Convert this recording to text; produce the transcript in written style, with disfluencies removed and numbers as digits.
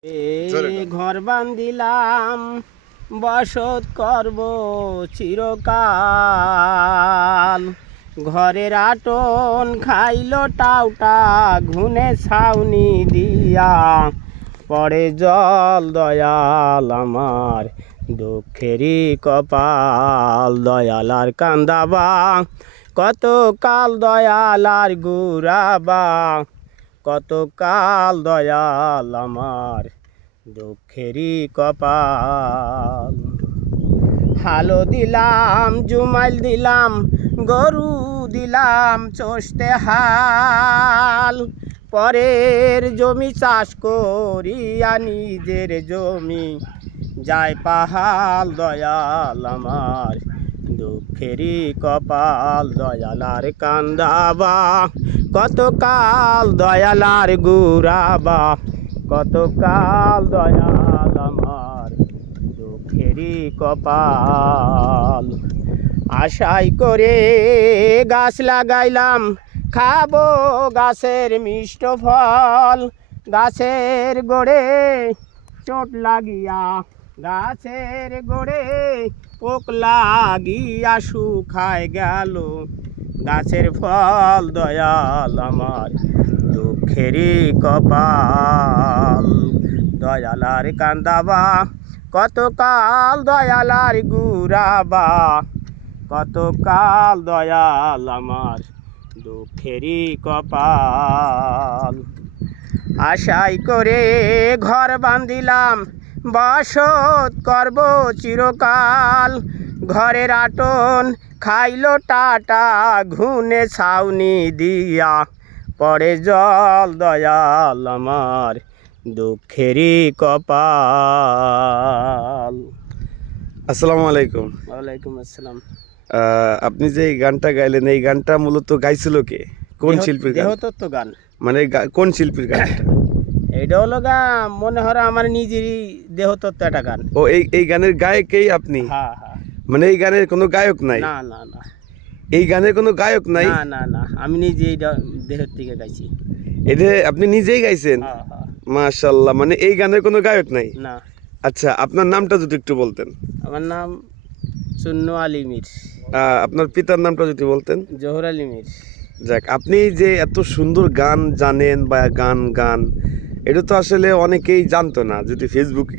ঘর বান্ধিলাম বসত করব চিরকাল, ঘরের আটন খাইল টাউটা ঘুনে ছাউনি দিয়া, পড়ে জল দয়াল আমার দুঃখেরই কপাল। দয়াল আর কান্দাবা কত কাল, দয়াল আর গুরাবা কত কাল, দয়াল আমার দুঃখেরই কপাল। হালো দিলাম জুমাইল দিলাম গরু দিলাম চষতে হাল, পরের জমি চাষ করিয়া নিজের জমি যায় পাহাল। দয়াল আমার দুঃখেরই কপাল, দয়াল আর কান্দাবা কত কাল, দয়াল আর গুরাবা কত কাল, দয়াল আমার দুঃখেরই কপাল। আশাই করে গাছ লাগাইলাম খাবো গাছের মিষ্ট ফল, গাছের গোড়ে চোট লাগিয়া গাছের গোড়ে পোক লাগিয়া শুকায় গেল গাছের ফল। দয়াল আমার দুঃখেরই কপাল, দয়াল আর কান্দাবা কত কাল, দয়াল আর গুরাবা কত কাল, দয়াল আমার দুঃখেরই কপাল। আশাই করে ঘর বান্ধিলাম বসত করব চিরকাল, ঘরের আটন খাইল টাটা ঘুনে ছাউনি দিয়া, পড়ে জল দয়াল আমার দুঃখেরই কপাল। আসসালামু আলাইকুম। ওয়ালাইকুম আসসালাম। আপনি যে এই গানটা গাইলেন, এই গানটা মূলত গাইছিল কে, কোন শিল্পীর গান? দেহতত্ত্ব গান। মানে কোন শিল্পীর গানটা? এইটা হলো গা মনে হয় আমার নিজেরই দেহতত্ত্ব একটা গান। ও এই গানের গায়কই আপনি? হ্যাঁ হ্যাঁ। মানে এই গানের কোনো গায়ক নাই? না না না, এই গানের কোনো গায়ক নাই? না না না, আমি নিজে এইটা দেহের থেকে গাইছি। এটা আপনি নিজেই গাইছেন? হ্যাঁ হ্যাঁ। মাশাআল্লাহ। মানে এই গানের কোনো গায়ক নাই? না। আচ্ছা, আপনার নামটা যদি একটু বলতেন। আমার নাম চুন্নু আলী মীর। আপনার পিতার নামটা যদি বলতেন। জোহর আলী মীর। যাক, আপনি যে এত সুন্দর গান জানেন বা গান এটা তো আসলে অনেকেই জানতো না। যদি ফেসবুকে